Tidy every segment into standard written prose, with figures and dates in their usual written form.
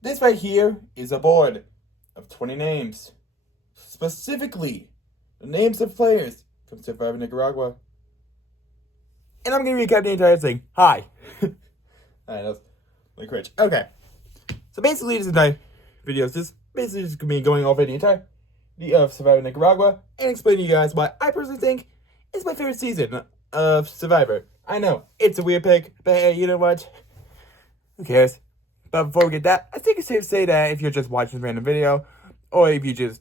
This right here is a board of 20 names. Specifically, the names of players from Survivor Nicaragua. And I'm going to recap the entire thing. Hi. Alright, that's like rich. Okay. So basically, this entire video is just basically just me going over the entire of Survivor Nicaragua and explaining to you guys why I personally think it's my favorite season of Survivor. I know, it's a weird pick, but hey, you know what? Who cares? But before we get that, I think it's safe to say that if you're just watching a random video, or if you just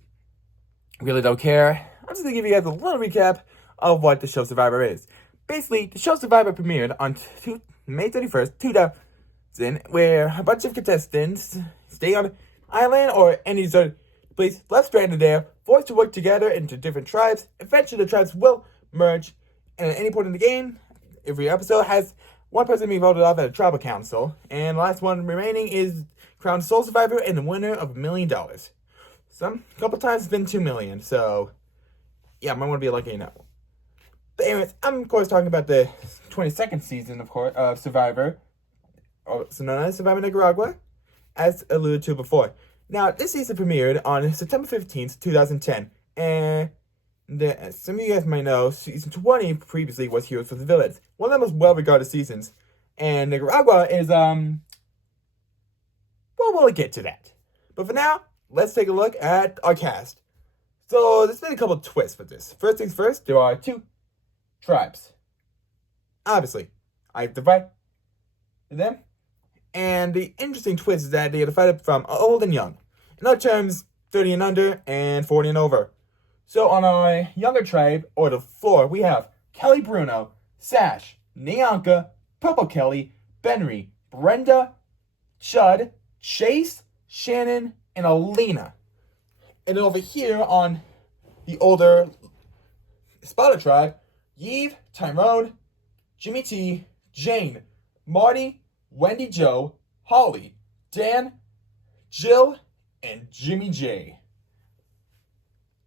really don't care, I'm just going to give you guys a little recap of what the show Survivor is. Basically, the show Survivor premiered on May 31st, 2000, where a bunch of contestants stay on an island or any sort of place left stranded there, forced to work together into different tribes. Eventually, the tribes will merge, and at any point in the game, every episode has one person being voted off at a tribal council, and the last one remaining is crowned sole survivor and the winner of $1 million. A couple times it's been 2 million, so yeah, might want to be lucky in that one. But anyways, I'm of course talking about the 22nd season, of course, of Survivor, also known as Survivor Nicaragua, as alluded to before. Now, this season premiered on September 15th, 2010, and some of you guys might know, season 20 previously was Heroes for the Village, one of the most well-regarded seasons, and Nicaragua is, well, we'll get to that. But for now, let's take a look at our cast. So, there's been a couple of twists with this. First things first, there are 2 tribes. Obviously, I divide them. And the interesting twist is that they are divided from old and young. In other terms, 30 and under and 40 and over. So on our younger tribe, or the floor, we have Kelly Bruno, Sash, Nyanka, Purple Kelly, Benry, Brenda, Chud, Chase, Shannon, and Alina. And then over here on the older Spotter tribe, Yves, Tyrone, Jimmy T, Jane, Marty, Wendy Joe, Holly, Dan, Jill, and Jimmy J.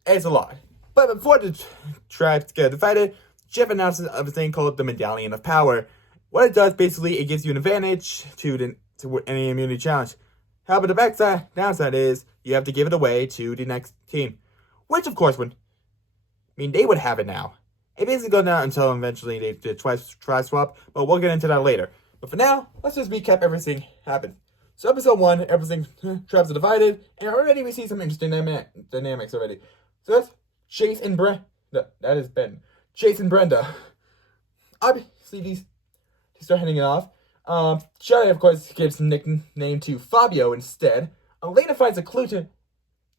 It's a lot. But before the tribes get divided, Jeff announces a thing called the Medallion of Power. What it does, basically, it gives you an advantage to any immunity challenge. However, the downside is you have to give it away to the next team. Which, of course, would mean they would have it now. It basically goes down until eventually they try swap, but we'll get into that later. But for now, let's just recap everything happened. So episode 1, everything, tribes are divided, and already we see some interesting dynamics already. So that's Chase and Brenda. That is Ben. Chase and Brenda. Obviously, these start hitting it off. Charlie, of course, gives a nickname to Fabio instead. Elena finds a clue to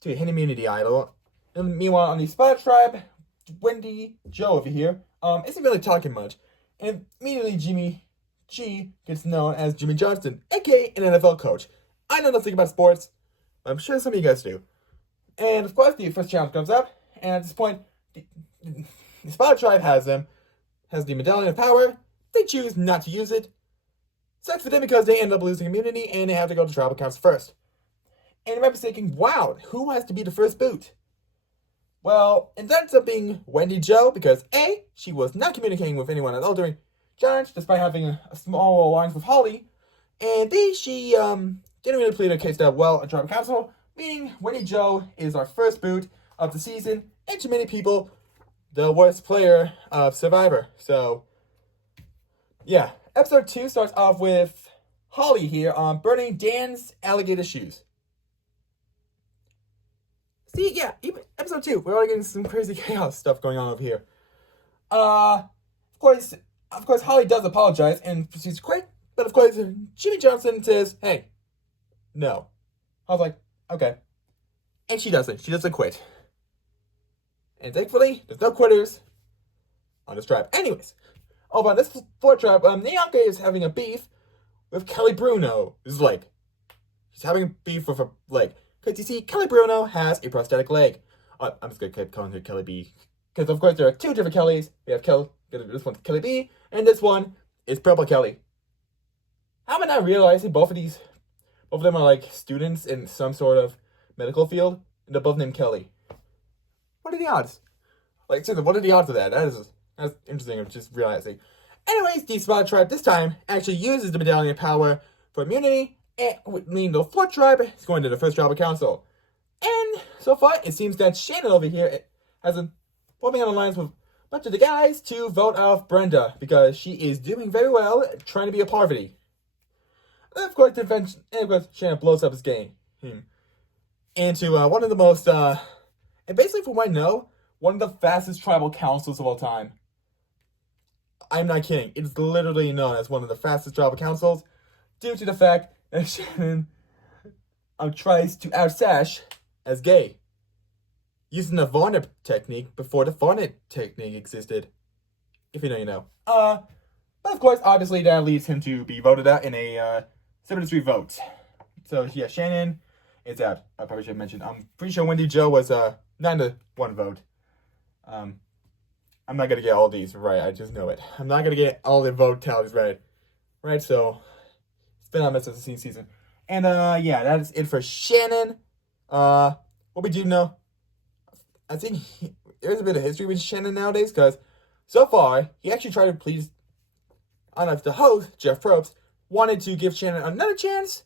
a hidden immunity idol. And meanwhile, on the Spot tribe, Wendy Joe over here isn't really talking much. And immediately, Jimmy G gets known as Jimmy Johnston, aka an NFL coach. I know nothing about sports, but I'm sure some of you guys do. And of course, the first challenge comes up, and at this point, the Spot tribe has the Medallion of Power. They choose not to use it. Sucks for them because they end up losing immunity, and they have to go to tribal council first. And you might be thinking, wow, who has to be the first boot? Well, it ends up being Wendy Joe, because A, she was not communicating with anyone at all during challenge, despite having a small alliance with Holly, and B, she didn't really plead her case that well at tribal council, meaning Wendy Joe is our first boot of the season, and to many people, the worst player of Survivor. So, yeah. Episode 2 starts off with Holly here on burning Dan's alligator shoes. See, yeah, even episode 2, we're already getting some crazy chaos stuff going on over here. Of course, Holly does apologize and proceeds to quit, but of course, Jimmy Johnson says, hey, no. I was like, okay. And she doesn't quit. And thankfully, there's no quitters on this tribe. Anyways, over on this fourth tribe, Nyanka is having a beef with Kelly Bruno. This is like, she's having a beef with her leg. Because you see, Kelly Bruno has a prosthetic leg. I'm just going to keep calling her Kelly B. Because of course, there are 2 different Kellys. We have this one's Kelly B, and this one is Purple Kelly. How am I not realizing both of them are like students in some sort of medical field, and they're both named Kelly? What are the odds? Like, seriously, what are the odds of that? That's interesting, I'm just realizing. Anyways, the Spot tribe this time actually uses the Medallion of Power for immunity, And meaning the fourth tribe is going to the first tribal council. And so far, it seems that Shannon over here has been forming an alliance with a bunch of the guys to vote off Brenda because she is doing very well trying to be a parvati. And of course, Shannon blows up his game into one of the most, and basically from what I know, one of the fastest tribal councils of all time. I'm not kidding. It's literally known as one of the fastest tribal councils due to the fact that Shannon tries to outsash as gay, using the Varner technique before the Varner technique existed. If you know, you know. But of course, obviously, that leads him to be voted out in a 7-3 vote. So yeah, Shannon is out. I probably should have mentioned. I'm pretty sure Wendy Jo was 9-1 vote. I'm not gonna get all these right. I just know it. I'm not gonna get all the vote tallies right. Right. So it's been on since the season. And yeah, that is it for Shannon. What we do know, I think there's a bit of history with Shannon nowadays, because so far, he actually tried to please, I don't know if the host, Jeff Probst, wanted to give Shannon another chance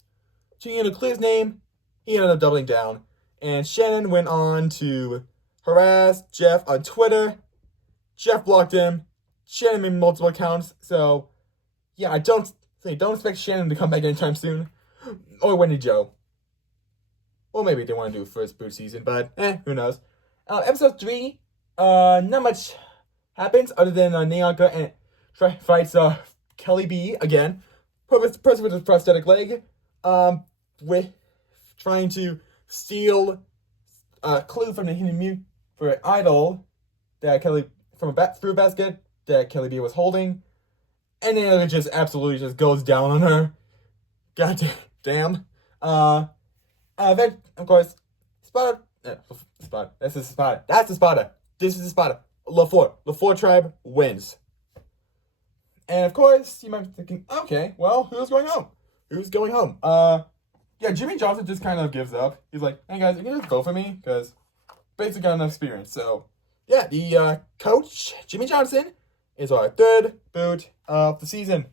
to, clear his name. He ended up doubling down. And Shannon went on to harass Jeff on Twitter. Jeff blocked him. Shannon made multiple accounts. So, yeah, I don't expect Shannon to come back anytime soon. Or Wendy Jo. Well, maybe they want to do a first boot season, but who knows. Episode 3, not much happens other than Neonka and fights Kelly B again. Person with a prosthetic leg, with trying to steal a clue from the hidden mute for an idol that Kelly from a fruit basket that Kelly B was holding, and then it just absolutely just goes down on her. God damn. Then, of course, Spada. That's the Spada. That's the Spada. This is the Spada. LaFour tribe wins. And of course, you might be thinking, okay, well, who's going home? Who's going home? Yeah, Jimmy Johnson just kind of gives up. He's like, hey guys, you can just vote for me, because basically got enough experience. So, yeah, the coach, Jimmy Johnson, is our third boot of the season.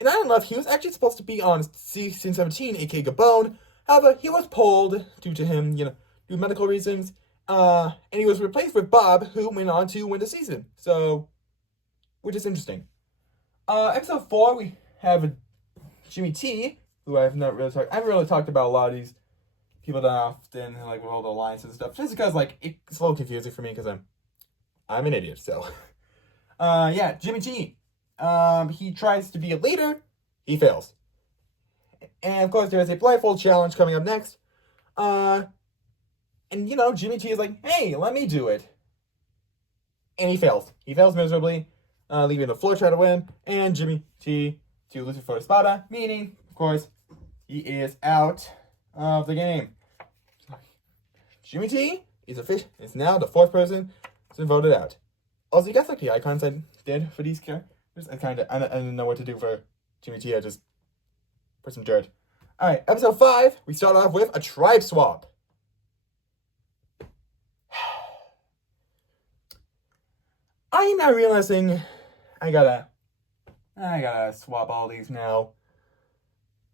And I don't know if he was actually supposed to be on season 17, aka Gabon. However, he was pulled due to him, due to medical reasons. And he was replaced with Bob, who went on to win the season. So, which is interesting. Episode 4, we have Jimmy T, who I haven't really talked about a lot of these people that often, like, with all the alliances and stuff. Just because, like, it's a little confusing for me, because I'm an idiot, so. Yeah, Jimmy T. He tries to be a leader. He fails. And, of course, there is a blindfold challenge coming up next. And, Jimmy T is like, hey, let me do it. And he fails. He fails miserably, leaving the floor try to win. And Jimmy T to lose for Spada, meaning, of course, he is out of the game. Jimmy T is now the fourth person to voted out. Also, you guys like the icons I did for these characters? I didn't know what to do for Jimmy T. I just put some dirt. Alright, episode 5, we start off with a tribe swap. I am now realizing I gotta swap all these now.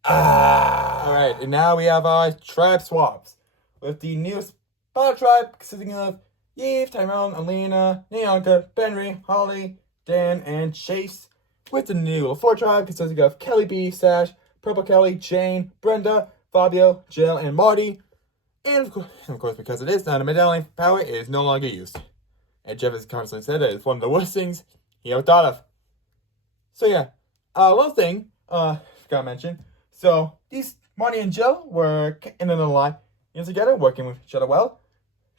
Alright, and now we have our tribe swaps. With the newest Spada tribe consisting of Yves, Tyrone, Alina, Neonka, Benry, Holly, Dan, and Chase. With the new LaFour tribe consisting of Kelly B, Sash, Purple Kelly, Jane, Brenda, Fabio, Jill, and Marty. And of course, because it is not a medallion power, it is no longer used. And Jeff has constantly said that it's one of the worst things he ever thought of. So yeah, one thing, forgot to mention. So these Marty and Jill were in an alliance together, working with each other well.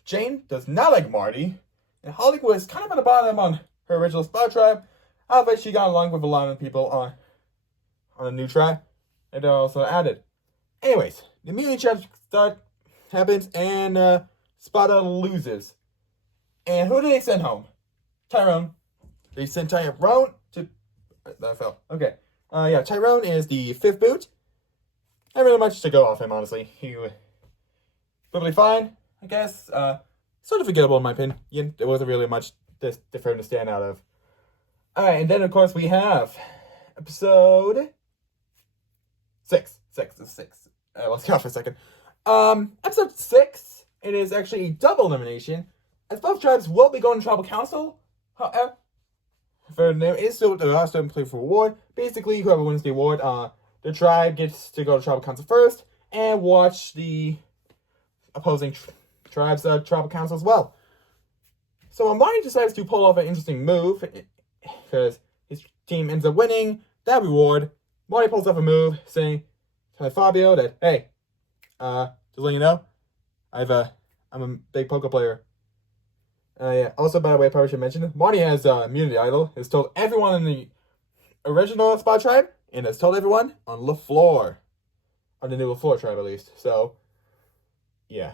Jane does not like Marty, and Holly was kind of at the bottom on her original Spada tribe. However, she got along with a lot of people on a new tribe, and they're also added. Anyways, the mutiny challenge start happens, and Spada loses. And who did they send home? Tyrone. They sent Tyrone to... That fell. Okay. Yeah, Tyrone is the 5th boot. Not really much to go off him, honestly. He was perfectly fine, I guess. Sort of forgettable in my opinion. There wasn't really much for him to stand out of. Alright, and then of course we have episode Six. Let's count for a second. Episode 6, it is actually a double elimination, as both tribes will be going to Tribal Council. However, there are still play for award. Basically, whoever wins the award, the tribe gets to go to Tribal Council first and watch the opposing tribe's Tribal Council as well. So Marty decides to pull off an interesting move because his team ends up winning that reward. Marty pulls off a move saying to Fabio that, hey, just letting you know, I'm a big poker player. Yeah. Also, by the way, I probably should mention, Marty has immunity idol. Has told everyone in the original Spot tribe, and has told everyone on LaFleur, on the new LaFleur tribe at least. So, yeah,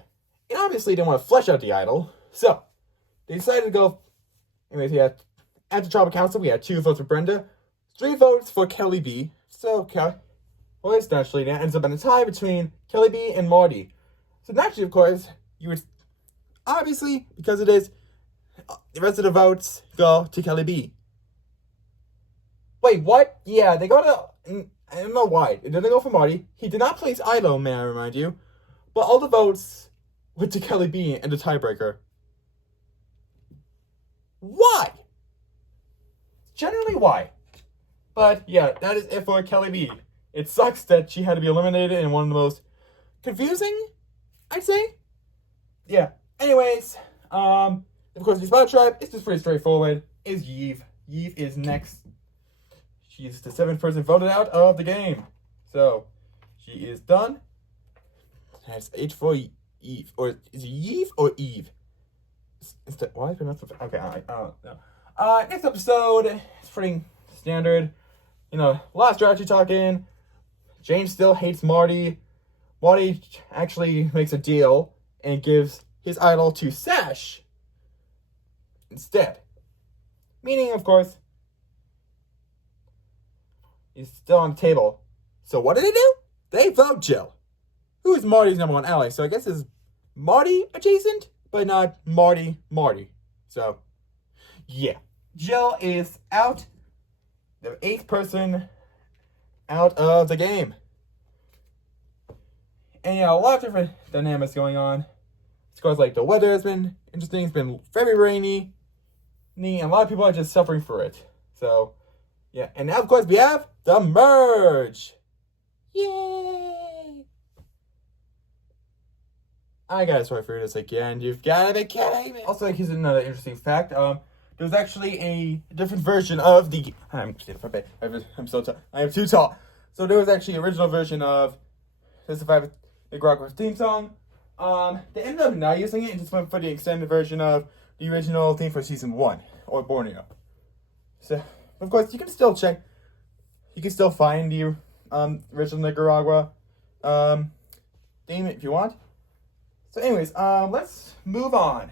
and obviously didn't want to flesh out the idol, so they decided to go. Anyways, yeah, at the Tribal Council, we had 2 votes for Brenda, 3 votes for Kelly B. So, well, it's naturally that ends up in a tie between Kelly B and Marty. So naturally, of course, you would obviously, because it is, the rest of the votes go to Kelly B. Wait, what? Yeah, they go to, I don't know why. It didn't go for Marty. He did not place Idol, may I remind you. But all the votes went to Kelly B and the tiebreaker. Why? Generally, why? But yeah, that is it for Kelly B. It sucks that she had to be eliminated in one of the most confusing, I'd say. Yeah. Anyways, of course, the Spot tribe, it's just pretty straightforward. Is Yves. Yves is next. She's the 7th person voted out of the game. So, she is done. That's H for Yves. Or is it Yves or Eve? Why is it not? Okay, I don't know. Next episode, it's pretty standard. You know, a lot of strategy talking. James still hates Marty. Marty actually makes a deal and gives his idol to Sash instead. Meaning, of course, he's still on the table. So what did they do? They vote Jill, who is Marty's #1 ally. So I guess it's Marty adjacent, but not Marty. So, yeah. Jill is out. The 8th person out of the game. And yeah, a lot of different dynamics going on. Of course, like the weather has been interesting. It's been very rainy. And a lot of people are just suffering for it. So, yeah. And now, of course, we have the merge. Yay! I gotta swear for this again. You've gotta be kidding me. Also, here's another interesting fact. There's actually a different version of the. I'm so tall. I am too tall. So there was actually an original version of the Survivor Nicaragua theme song. They ended up not using it and just went for the extended version of the original theme for season 1 or Borneo. So of course you can still check. You can still find the original Nicaragua theme if you want. So anyways, let's move on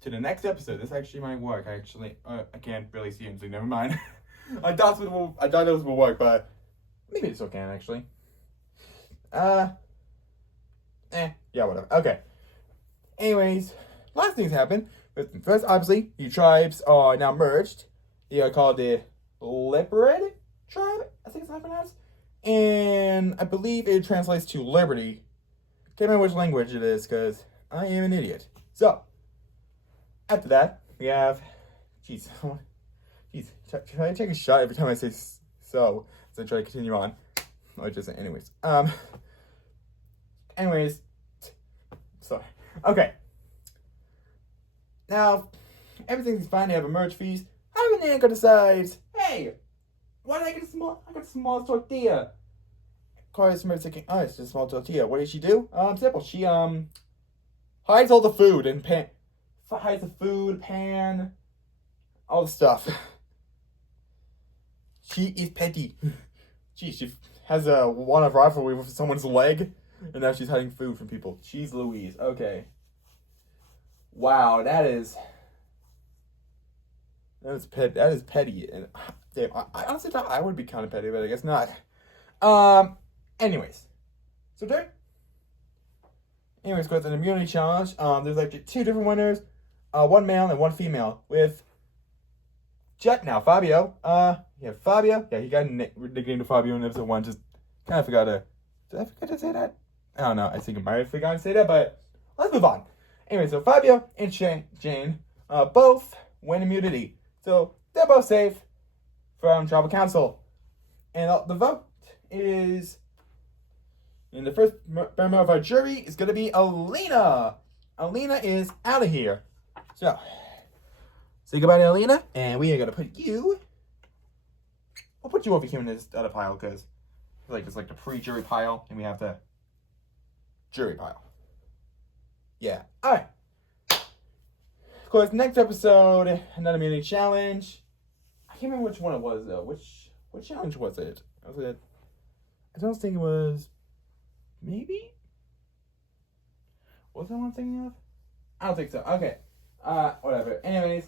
to the next episode. This actually might work. I can't really see anything. Never mind. I thought it will work, but maybe it still can actually. Yeah, whatever. Okay. Anyways, lots of things happen. First, obviously, the tribes are now merged. They are called the Liberty tribe. I think it's how pronounced. And I believe it translates to liberty. Can't remember which language it is because I am an idiot. So, after that, we have. Jeez. Can I take a shot every time I say so? So I try to continue on. Or just, anyways. Anyways. Sorry. Okay. Now, everything's fine. They have a merge feast. Habanero decides, hey, why did I get a small tortilla? Of course, Merge thinking, oh, it's just a small tortilla. What did she do? Simple. She hides all the food and hides the food, pan, all the stuff. She is petty. She has a one-off rivalry with someone's leg, and now she's hiding food from people. Jeez Louise. Okay. Wow, that is petty. And damn, I honestly thought I would be kind of petty, but I guess not. Anyways. So there. Anyways, with an immunity challenge, there's like 2 different winners, one male and one female. With Jet now, Fabio. Yeah, Fabio. Yeah, he got nicknamed Fabio in episode 1. Just Kind of forgot to. Did I forget to say that? I don't know. I think I might have forgotten to say that, but let's move on. Anyway, so Fabio and Jane both win immunity. So they're both safe from tribal council. And the vote is. And the first member of our jury is going to be Alina. Alina is out of here. So, say goodbye to Alina. And we are going to put you. We'll put you over here in this other pile because it's like the pre-jury pile. And we have the jury pile. Yeah. Alright. Of course, next episode, another mini challenge. I can't remember which one it was, though. What challenge was it? Was it? I don't think it was. Maybe? Was that one I'm thinking of? I don't think so. Okay. Whatever. Anyways,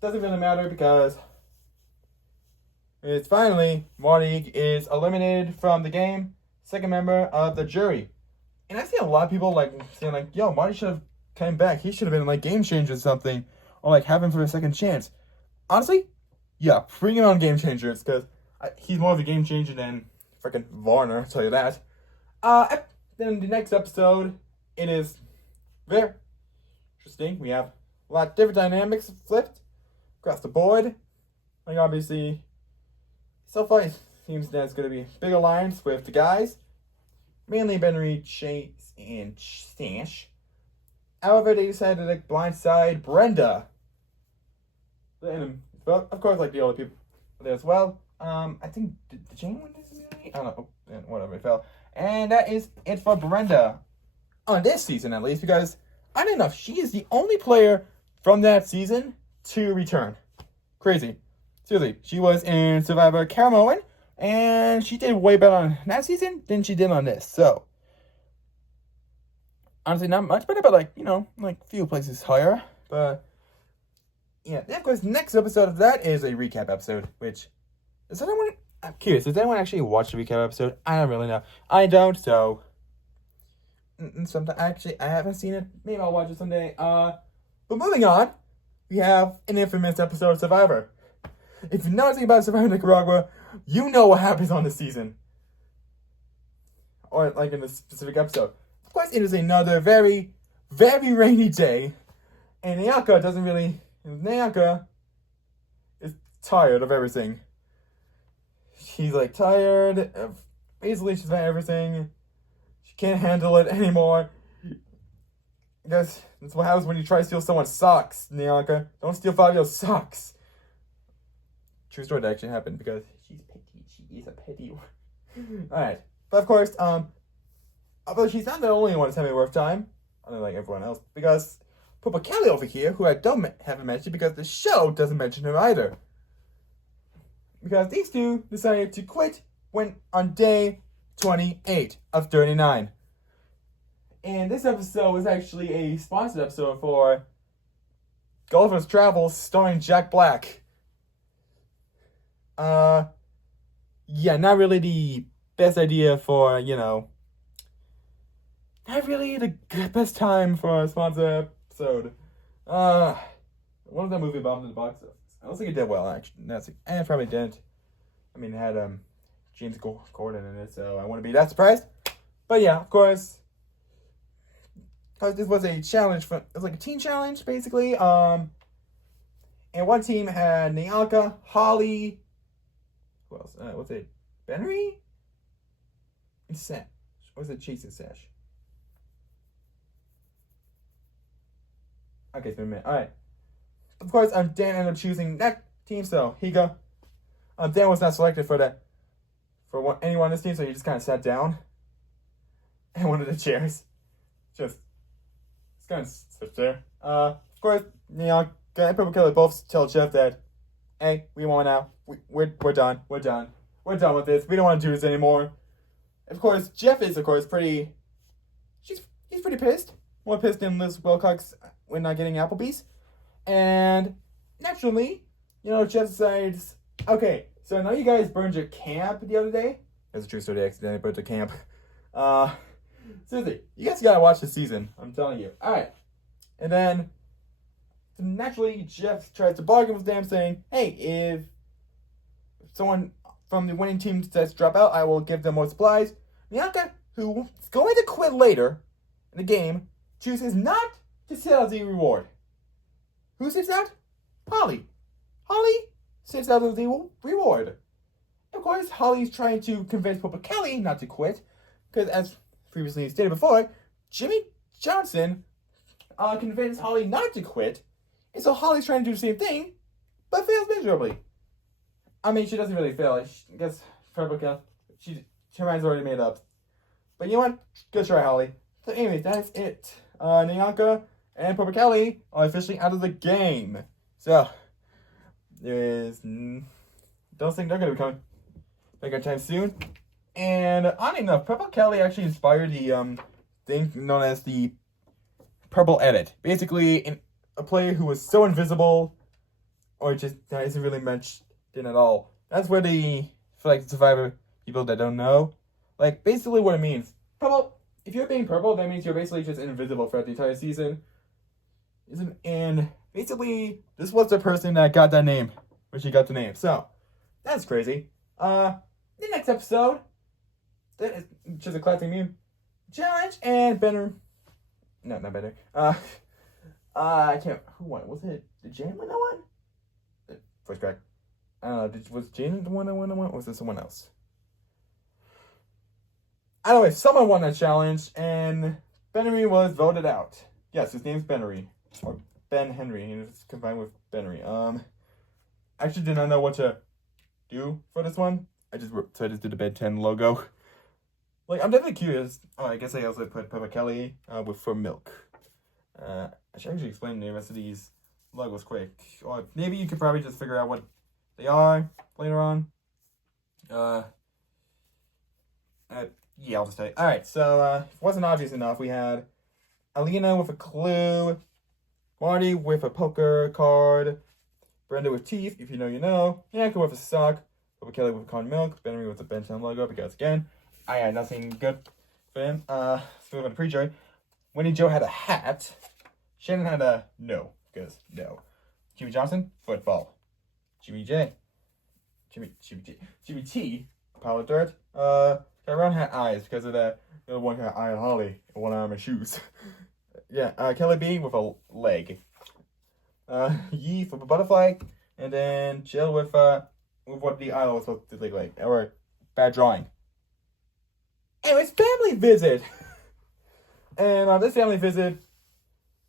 doesn't really matter because it's finally Marty is eliminated from the game. Second member of the jury. And I see a lot of people saying yo, Marty should have come back. He should have been Game Changer or something. Or have him for a second chance. Honestly, yeah, bring it on Game Changers because he's more of a game changer than freaking Varner, I'll tell you that. Then the next episode, it is very interesting. We have a lot of different dynamics flipped across the board. Obviously, so far it seems that it's going to be big alliance with the guys. Mainly Benry, Chase, and Stash. However, they decided to blindside Brenda. And, well, of course, the other people there as well. I think, did Jane win this immunity? I don't know. Whatever, it fell. And that is it for Brenda. On this season, at least, because, I don't know, she is the only player from that season to return. Crazy. Seriously, she was in Survivor Nicaragua, and she did way better on that season than she did on this. So, honestly, not much better, but, few places higher. But, yeah. Then, of course, next episode of that is a recap episode, which, I'm curious, does anyone actually watch the recap episode? I don't really know. I don't, so. Sometimes, I haven't seen it. Maybe I'll watch it someday. But moving on, we have an infamous episode of Survivor. If you know anything about Survivor Nicaragua, you know what happens on this season. Or, in this specific episode. Of course, it is another very, very rainy day. And Nyanka is tired of everything. She's tired of basically she's done everything. She can't handle it anymore. Because that's what happens when you try to steal someone's socks, Nyanka. Don't steal Fabio's socks. True story that actually happened because she's petty. She is a petty one. Alright. But of course, although she's not the only one that's having a rough time, unlike everyone else, because Papa Kelly over here, who I haven't mentioned because the show doesn't mention him either. Because these two decided to quit on day 28 of 39. And this episode was actually a sponsored episode for Gulliver's Travels starring Jack Black. Yeah, not really the best idea for, not really the best time for a sponsor episode. What was that movie about in the box office? I don't think it did well, actually. And it probably didn't. I mean, it had James Corden in it, so I wouldn't be that surprised. But yeah, of course, because this was a challenge it was a team challenge, basically. And one team had Nyanka, Holly, who else? What's it? Benry? And Sash. Or was it Chase and Sash? Okay, it's been a minute. Alright. Of course, Dan ended up choosing that team, so he go. Dan was not selected for anyone on this team, so he just kind of sat down. And one of the chairs. It's kind of sit there. Of course, Nyanka and Purple Killer both tell Jeff that, hey, we won now. We're done. We're done. We're done with this. We don't want to do this anymore. Of course, Jeff is, pretty. He's pretty pissed. More pissed than Liz Wilcox when not getting Applebee's. And naturally, Jeff decides, okay, so I know you guys burned your camp the other day. That's a true story. They accidentally burned the camp. Seriously, you guys gotta watch the season. I'm telling you. Alright. And then, naturally, Jeff tries to bargain with them saying, hey, if someone from the winning team says drop out, I will give them more supplies. Bianca, who's going to quit later in the game, chooses not to sell the reward. Who sits out? Holly. Holly sits out of the reward. Of course, Holly's trying to convince Papa Kelly not to quit, because as previously stated before, Jimmy Johnson convinced Holly not to quit, and so Holly's trying to do the same thing, but fails miserably. I mean, she doesn't really fail. I guess Papa Kelly, her mind's already made up. But you know what? Good try, Holly. So anyways, that's it. Nyanka and Papa Kelly are officially out of the game. So, don't think they're going to be coming back anytime soon. And oddly enough, Papa Kelly actually inspired the thing known as the Purple Edit. Basically, a player who was so invisible, or just isn't really mentioned at all. That's where for like Survivor people that don't know, like basically what it means. Purple. If you're being purple, that means you're basically just invisible throughout the entire season. And basically, this was the person that got that name, when she got the name. So that's crazy. The next episode, that is just a classic meme challenge, and Benner. No, not Benner. I can't. Who won? Was it? Did Jane win that one? Voice crack. I don't know. Was Jane the one that won? Or was it someone else? Anyway, someone won that challenge, and Bennery was voted out. Yes, his name's Bennery. Or Ben Henry. He was combined with Bennery. I actually did not know what to do for this one. I just did the Ben 10 logo. Like, I'm definitely curious. Oh, I guess I also put Papa Kelly with for milk. I should actually explain the rest of these logos quick. Or maybe you could probably just figure out what they are later on. Yeah, I'll just tell you. Alright, so if it wasn't obvious enough, we had Alina with a clue, Marty with a poker card, Brenda with teeth, if you know, you know, Bianca with a sock, Papa Kelly with a cotton milk, Benry with the Ben 10 logo, because again, I had nothing good for him. So the pre-joy. Winnie Joe had a hat. Shannon had a no, because no. Jimmy Johnson, football. Jimmy T, pile of dirt. Tyrone had eyes because of that. The other one had eye on Holly and one arm and shoes. Yeah, Kelly B with a leg. Yee for a butterfly, and then Jill with what the eye was supposed to look like, or bad drawing. Anyways, family visit. And on this family visit,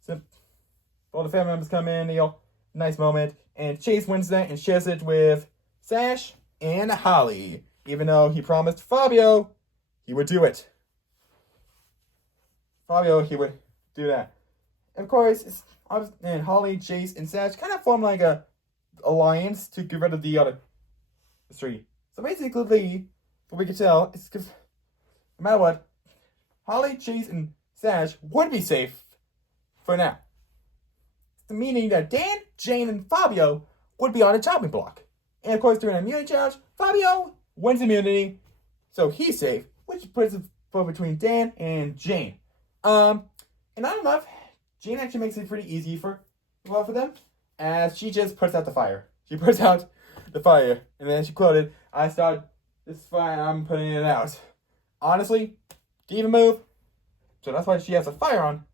so all the family members come in, nice moment, and Chase wins that and shares it with Sash and Holly, even though he promised Fabio he would do it. He would do that. And of course, and Holly, Chase, and Sash kind of form like a alliance to get rid of the other three. So basically, what we can tell is because no matter what, Holly, Chase, and Sash would be safe for now. Meaning that Dan, Jane, and Fabio would be on the chopping block. And of course, during an immunity challenge, Fabio wins immunity, so he's safe, which puts it between Dan and Jane. And I don't know if Jane actually makes it pretty easy for them, as she just puts out the fire. She puts out the fire, and then she quoted, "I start this fire, I'm putting it out." Honestly, diva move. So that's why she has a fire on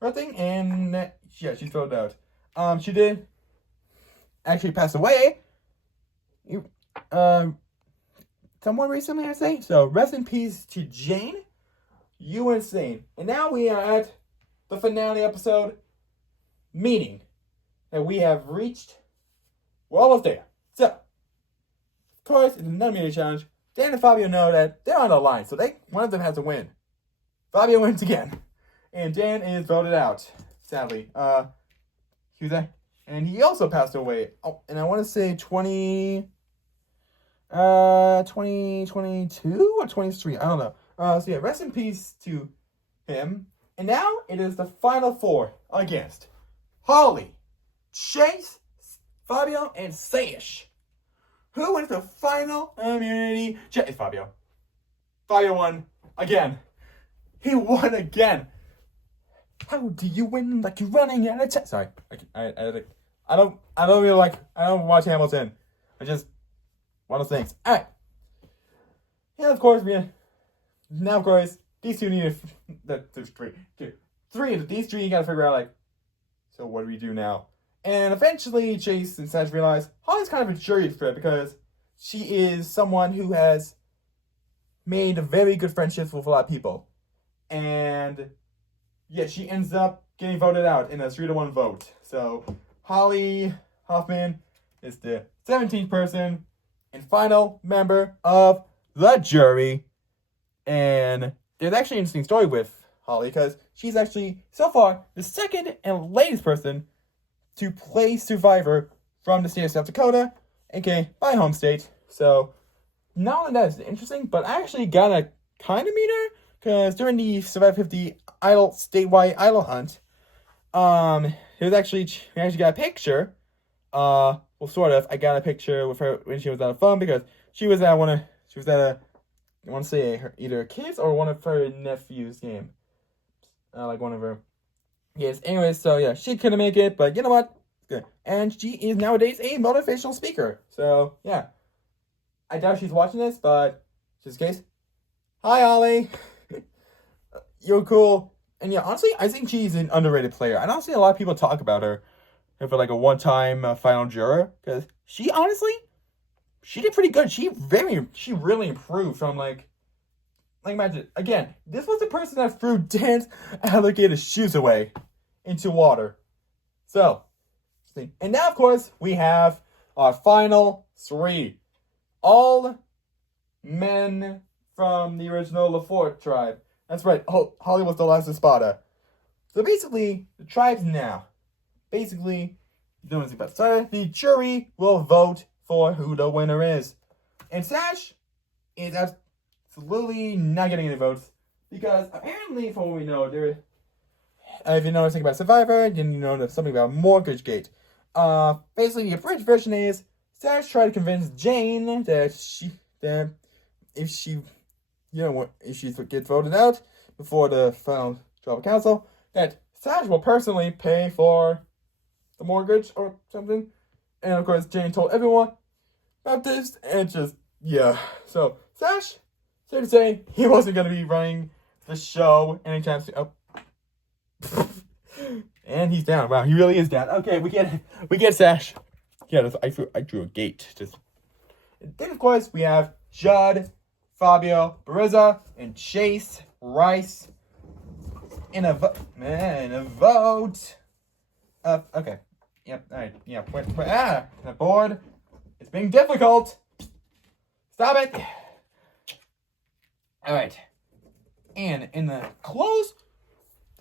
her thing, and yeah, she's thrown out. She did actually pass away. Someone recently, I say. So rest in peace to Jane. You were insane. And now we are at the finale episode, meaning that we have reached. We're almost there. So, of course, in the non-immunity challenge, Dan and Fabio know that they're on the line, so one of them has to win. Fabio wins again, and Dan is voted out. Sadly, he was there, and he also passed away. Oh, and I want to say 2022 or 23. I don't know. So yeah, rest in peace to him. And now it is the final four against Holly, Chase, Fabio, and Sash. Who wins the final immunity? It's Fabio. Fabio won again. He won again. How do you win like you're running out of time? Sorry, I don't watch Hamilton. I just one of those things. All right. And of course, now of course, these two need there's three of these three you gotta figure out, like, so what do we do now? And eventually Chase and Sash realize Holly's kind of a jury threat because she is someone who has made very good friendships with a lot of people. And yeah, she ends up getting voted out in a 3-1 vote. So Holly Hoffman is the 17th person and final member of the jury. And there's actually an interesting story with Holly because she's actually, so far, the second and latest person to play Survivor from the state of South Dakota, aka my home state. So not only that is interesting, but I actually got to kind of meet her because during the Survivor 50 statewide idol hunt, we actually got a picture. Well, sort of. I got a picture with her when she was on the phone because she was at I want to say either her kids or one of her nephew's game. Like one of her. Yes, anyways, so yeah, she couldn't make it, but you know what? Good. And she is nowadays a motivational speaker. So, yeah. I doubt she's watching this, but just in case. Hi, Ollie. You're cool. And yeah, honestly, I think she's an underrated player. I don't see a lot of people talk about her for like a one-time final juror. Because she did pretty good. She really improved from like imagine, again, this was the person that threw Dan's alligator's shoes away into water. So, and now, of course, we have our final three. All men from the original LaForte tribe. That's right, Holly was the last Espada. So basically, the tribes now. Basically, the jury will vote for who the winner is. And Sash is absolutely not getting any votes because apparently, from what we know, if you know anything about Survivor, then you know something about Mortgagegate. Basically, the abridged version is Sash tried to convince Jane that if she gets voted out before the final tribal council, that Sash will personally pay for the mortgage or something. And of course, Jane told everyone about this, and just yeah. So Sash, safe to say, he wasn't going to be running the show anytime soon. Oh. And he's down. Wow, he really is down. Okay, we get Sash. Yeah, I drew a gate. Then of course we have Judd, Fabio, Bariza, and Chase Rice in a vote. Okay. Yep. All right. Yeah. The board. It's being difficult. Stop it. All right. And in the close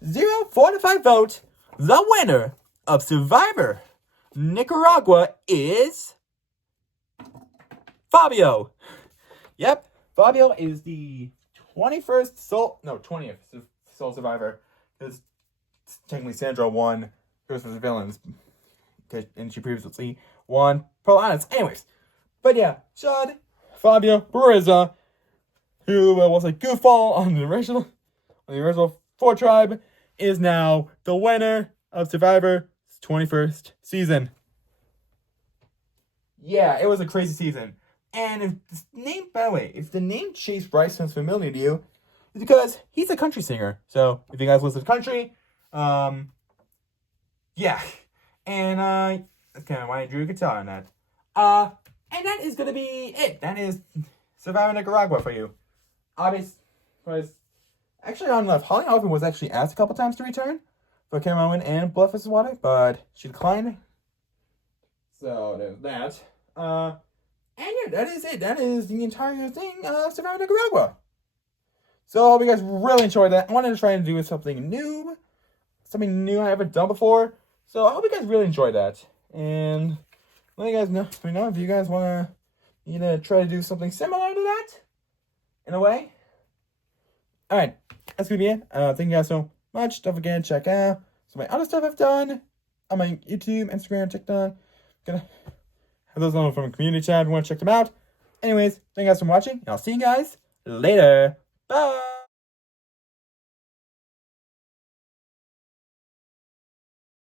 0-4-5 vote, the winner of Survivor Nicaragua is Fabio. Yep, Fabio is the 20th Soul Survivor. Because technically Sandra won versus the Villains. And she previously won Pearl Islands. Anyways, but yeah, Judd, Fabio, Bariza, who was a goofball on the original 4 tribe, is now the winner of Survivor's 21st season. Yeah, it was a crazy season. And if the name Chase Rice sounds familiar to you, it's because he's a country singer. So if you guys listen to country, yeah. And that's kind of why I drew a guitar on that. And that is gonna be it. That is Survivor Nicaragua for you. Obviously, actually, on enough. Holly Hoffman was actually asked a couple times to return for Cameron and Bluff vs. Water, but she declined. So there's that. And yeah, that is it. That is the entire thing of Survivor Nicaragua. So I hope you guys really enjoyed that. I wanted to try and do something new I haven't done before. So I hope you guys really enjoyed that. And let you guys know if you guys want to try to do something similar to that in a way. Alright, that's gonna be it. Thank you guys so much. Don't forget to check out some of my other stuff I've done on my YouTube, Instagram, TikTok. Gonna have those on from a community chat if you want to check them out. Anyways, thank you guys for watching, and I'll see you guys later. Bye!